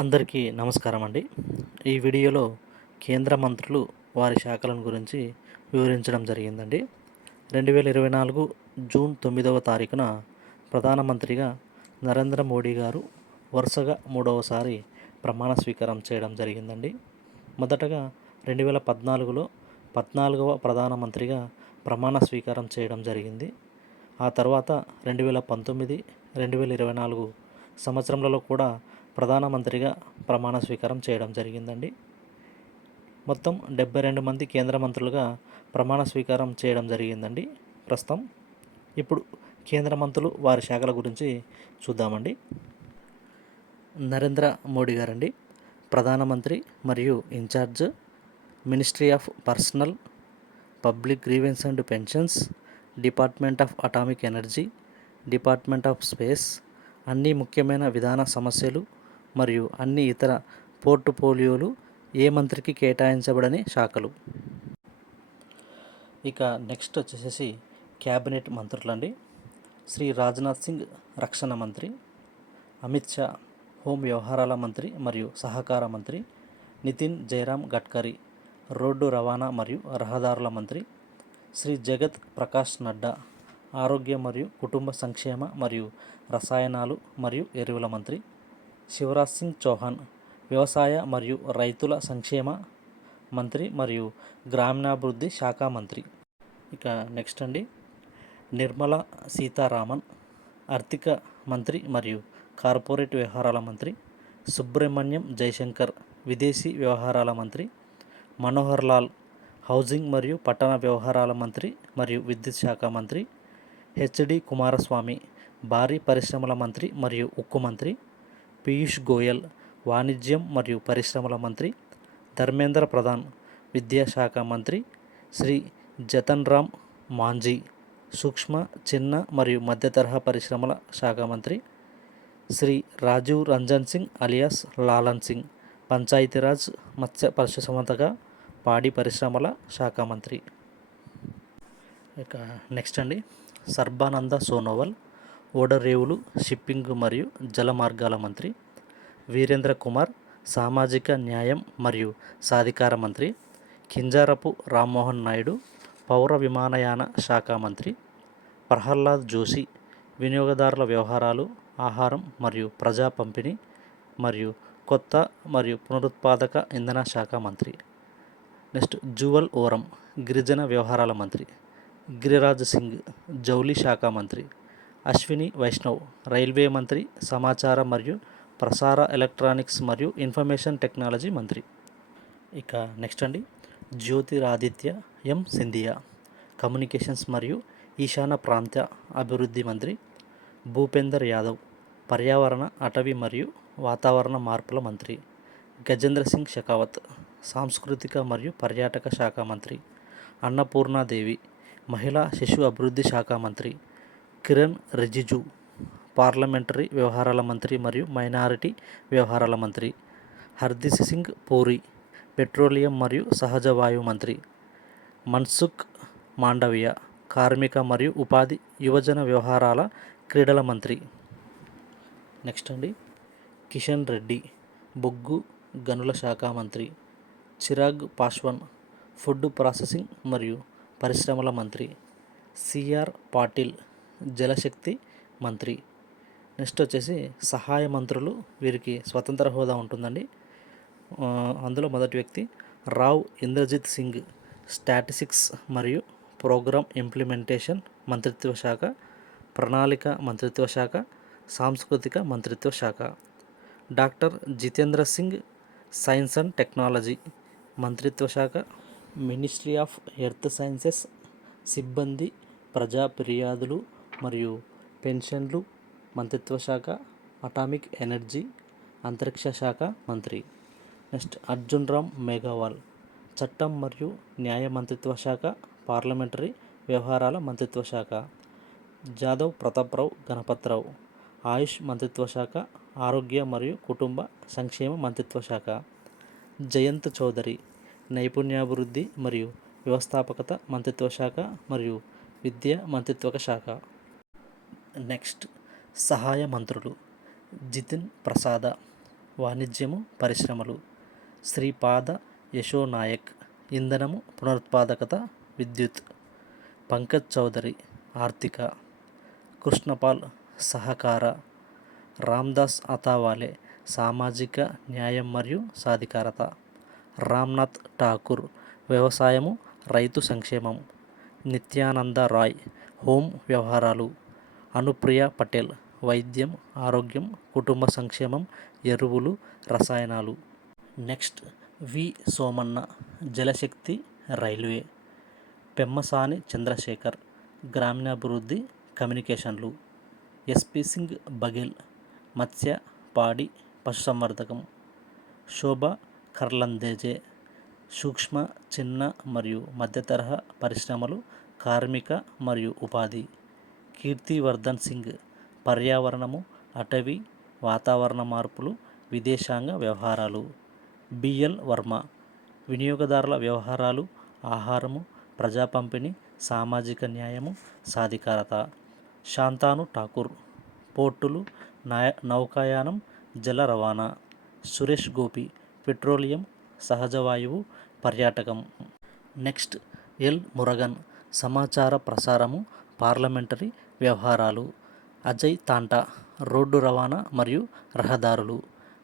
అందరికీ నమస్కారం అండి. ఈ వీడియోలో కేంద్ర మంత్రులు వారి శాఖలను గురించి వివరించడం జరిగిందండి. రెండు వేల ఇరవై నాలుగు జూన్ తొమ్మిదవ తారీఖున ప్రధానమంత్రిగా నరేంద్ర మోడీ గారు వరుసగా మూడవసారి ప్రమాణ స్వీకారం చేయడం జరిగిందండి. మొదటగా రెండు వేల పద్నాలుగులో పద్నాలుగవ ప్రధానమంత్రిగా ప్రమాణ స్వీకారం చేయడం జరిగింది. ఆ తర్వాత రెండు వేల పంతొమ్మిది రెండు వేల ఇరవై నాలుగు సంవత్సరంలో కూడా ప్రధానమంత్రిగా ప్రమాణ స్వీకారం చేయడం జరిగిందండి. మొత్తం డెబ్బై రెండు మంది కేంద్ర మంత్రులుగా ప్రమాణ స్వీకారం చేయడం జరిగిందండి. ప్రస్తుతం ఇప్పుడు కేంద్ర మంత్రులు వారి శాఖల గురించి చూద్దామండి. నరేంద్ర మోడీ గారండి. ప్రధానమంత్రి మరియు in charge ministry of personnel public grievance and pensions department of atomic energy department of space అన్ని ముఖ్యమైన విధాన సమస్యలు మరియు అన్ని ఇతర పోర్టుఫోలియోలు ఏ మంత్రికి కేటాయించబడని శాఖలు. ఇక నెక్స్ట్ వచ్చేసేసి క్యాబినెట్ మంత్రులండి. శ్రీ రాజ్నాథ్ సింగ్ రక్షణ మంత్రి అమిత్ షా హోం వ్యవహారాల మంత్రి మరియు సహకార మంత్రి నితిన్ జయరామ్ గడ్కరీ రోడ్డు రవాణా మరియు రహదారుల మంత్రి శ్రీ జగత్ ప్రకాష్ నడ్డా ఆరోగ్య మరియు కుటుంబ సంక్షేమ మరియు రసాయనాలు మరియు ఎరువుల మంత్రి శివరాజ్ సింగ్ చౌహాన్ వ్యవసాయ మరియు రైతుల సంక్షేమ మంత్రి మరియు గ్రామీణాభివృద్ధి శాఖ మంత్రి. ఇక నెక్స్ట్ అండి. నిర్మలా సీతారామన్ ఆర్థిక మంత్రి మరియు కార్పొరేట్ వ్యవహారాల మంత్రి. సుబ్రహ్మణ్యం జయశంకర్ విదేశీ వ్యవహారాల మంత్రి. మనోహర్ లాల్ హౌసింగ్ మరియు పట్టణ వ్యవహారాల మంత్రి మరియు విద్యుత్ శాఖ మంత్రి. హెచ్డి కుమారస్వామి భారీ పరిశ్రమల మంత్రి మరియు ఉక్కు మంత్రి. పీయూష్ గోయల్ వాణిజ్యం మరియు పరిశ్రమల మంత్రి ధర్మేంద్ర ప్రధాన్ విద్యాశాఖ మంత్రి శ్రీ జతన్ రామ్ మాంజీ సూక్ష్మ చిన్న మరియు మధ్య తరహా పరిశ్రమల శాఖ మంత్రి శ్రీ రాజీవ్ రంజన్ సింగ్ అలియాస్ లాలన్ సింగ్ పంచాయతీరాజ్ మత్స్య పశుసంవర్ధక పాడి పరిశ్రమల శాఖ మంత్రి. ఇక నెక్స్ట్ అండి సర్బానంద సోనోవల్ ఓడరేవులు షిప్పింగ్ మరియు జల మార్గాల మంత్రి వీరేంద్ర కుమార్ సామాజిక న్యాయం మరియు సాధికార మంత్రి కింజారపు రామ్మోహన్ నాయుడు పౌర విమానయాన శాఖ మంత్రి ప్రహ్లాద్ జోషి వినియోగదారుల వ్యవహారాలు ఆహారం మరియు ప్రజా పంపిణీ మరియు కొత్త మరియు పునరుత్పాదక ఇంధన శాఖ మంత్రి. నెక్స్ట్ జువల్ ఓరం గిరిజన వ్యవహారాల మంత్రి గిరిరాజ్ సింగ్ జౌలి శాఖ మంత్రి అశ్విని వైష్ణవ్ రైల్వే మంత్రి సమాచార మరియు ప్రసార ఎలక్ట్రానిక్స్ మరియు ఇన్ఫర్మేషన్ టెక్నాలజీ మంత్రి. ఇక నెక్స్ట్ అండి జ్యోతిరాదిత్య ఎం సింధియా కమ్యూనికేషన్స్ మరియు ఈశాన్య ప్రాంత అభివృద్ధి మంత్రి భూపేందర్ యాదవ్ పర్యావరణ అటవీ మరియు వాతావరణ మార్పుల మంత్రి గజేంద్ర సింగ్ షెకావత్ సాంస్కృతిక మరియు పర్యాటక శాఖ మంత్రి అన్నపూర్ణాదేవి మహిళా శిశు అభివృద్ధి శాఖ మంత్రి కిరణ్ రిజిజు పార్లమెంటరీ వ్యవహారాల మంత్రి మరియు మైనారిటీ వ్యవహారాల మంత్రి హర్దీప్ సింగ్ పూరి పెట్రోలియం మరియు సహజ వాయువు మంత్రి మన్సుఖ్ మాండవియ కార్మిక మరియు ఉపాధి యువజన వ్యవహారాల క్రీడల మంత్రి. నెక్స్ట్ అండి కిషన్ రెడ్డి బొగ్గు గనుల శాఖ మంత్రి చిరాగ్ పాశ్వన్ ఫుడ్ ప్రాసెసింగ్ మరియు పరిశ్రమల మంత్రి సిఆర్ పాటిల్ జలశక్తి మంత్రి. నెక్స్ట్ వచ్చేసి సహాయ మంత్రులు వీరికి స్వతంత్ర హోదా ఉంటుందండి. అందులో మొదటి వ్యక్తి రావ్ ఇంద్రజిత్ సింగ్ స్టాటిస్టిక్స్ మరియు ప్రోగ్రామ్ ఇంప్లిమెంటేషన్ మంత్రిత్వ శాఖ ప్రణాళిక మంత్రిత్వ శాఖ సాంస్కృతిక మంత్రిత్వ శాఖ. Doctor Jitendra Singh science and technology మంత్రిత్వ శాఖ మినిస్ట్రీ ఆఫ్ ఎర్త్ సైన్సెస్ సిబ్బంది ప్రజా ఫిర్యాదులు మరియు పెన్షన్లు మంత్రిత్వ శాఖ అటామిక్ ఎనర్జీ అంతరిక్ష శాఖ మంత్రి. నెక్స్ట్ అర్జున్ రామ్ మేఘవాల్ చట్టం మరియు న్యాయ మంత్రిత్వ శాఖ పార్లమెంటరీ వ్యవహారాల మంత్రిత్వ శాఖ. జాదవ్ ప్రతాప్రావు గణపత్రావు ఆయుష్ మంత్రిత్వ శాఖ ఆరోగ్య మరియు కుటుంబ సంక్షేమ మంత్రిత్వ శాఖ. జయంత్ చౌదరి నైపుణ్యాభివృద్ధి మరియు వ్యవస్థాపకత మంత్రిత్వ శాఖ మరియు విద్యా మంత్రిత్వ శాఖ. నెక్స్ట్ సహాయ మంత్రులు జితిన్ ప్రసాద వాణిజ్యము పరిశ్రమలు శ్రీపాద యశో నాయక్ ఇంధనము పునరుత్పాదకత విద్యుత్ పంకజ్ చౌదరి ఆర్థిక కృష్ణపాల్ సహకార రామ్దాస్ అతావాలే సామాజిక న్యాయం మరియు సాధికారత రామ్నాథ్ ఠాకూర్ వ్యవసాయము రైతు సంక్షేమం నిత్యానంద రాయ్ హోం వ్యవహారాలు అనుప్రియ పటేల్ వైద్యం ఆరోగ్యం కుటుంబ సంక్షేమం ఎరువులు రసాయనాలు. Next V. Somanna Jal Shakti railway. Pemmasani Chandrasekhar గ్రామీణాభివృద్ధి కమ్యూనికేషన్లు. ఎస్పి సింగ్ బఘెల్ మత్స్య పాడి పశుసంవర్ధకం. శోభ కర్లందేజే. సూక్ష్మ చిన్న మరియు మధ్యతరహా పరిశ్రమలు కార్మిక మరియు ఉపాధి. కీర్తివర్ధన్ సింగ్ పర్యావరణము అటవీ వాతావరణ మార్పులు విదేశాంగ వ్యవహారాలు. బిఎల్ వర్మ వినియోగదారుల వ్యవహారాలు ఆహారము ప్రజా పంపిణీ సామాజిక న్యాయము సాధికారత. శాంతాను ఠాకూర్ పోర్టులు నాయ నౌకాయానం జల రవాణా. సురేష్ గోపి పెట్రోలియం సహజ వాయువు పర్యాటకం. నెక్స్ట్ ఎల్ మురగన్ సమాచార ప్రసారము పార్లమెంటరీ వ్యవహారాలు అజయ్ తాంటా రోడ్డు రవాణా మరియు రహదారులు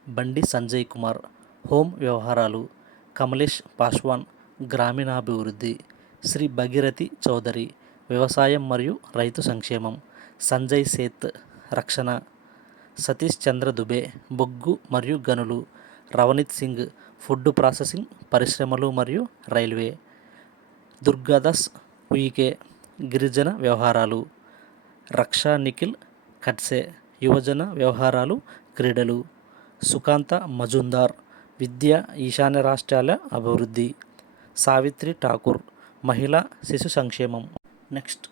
బండి సంజయ్ కుమార్ హోం వ్యవహారాలు కమలేష్ పాస్వాన్ గ్రామీణాభివృద్ధి శ్రీ భగీరథి చౌదరి వ్యవసాయం మరియు రైతు సంక్షేమం సంజయ్ సేత్ రక్షణ సతీష్ చంద్ర దుబే బొగ్గు మరియు గనులు రవనీత్ సింగ్ ఫుడ్ ప్రాసెసింగ్ పరిశ్రమలు మరియు రైల్వే దుర్గాదాస్ ఉయికే గిరిజన వ్యవహారాలు రక్షా నిఖిల్ ఖడ్సే యువజన వ్యవహారాలు క్రీడలు. సుకాంత మజుందార్ విద్య ఈశాన్య రాష్ట్రాల అభివృద్ధి. సావిత్రి ఠాకూర్ మహిళా శిశు సంక్షేమం. నెక్స్ట్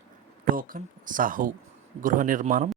టోకన్ సాహు గృహ నిర్మాణం.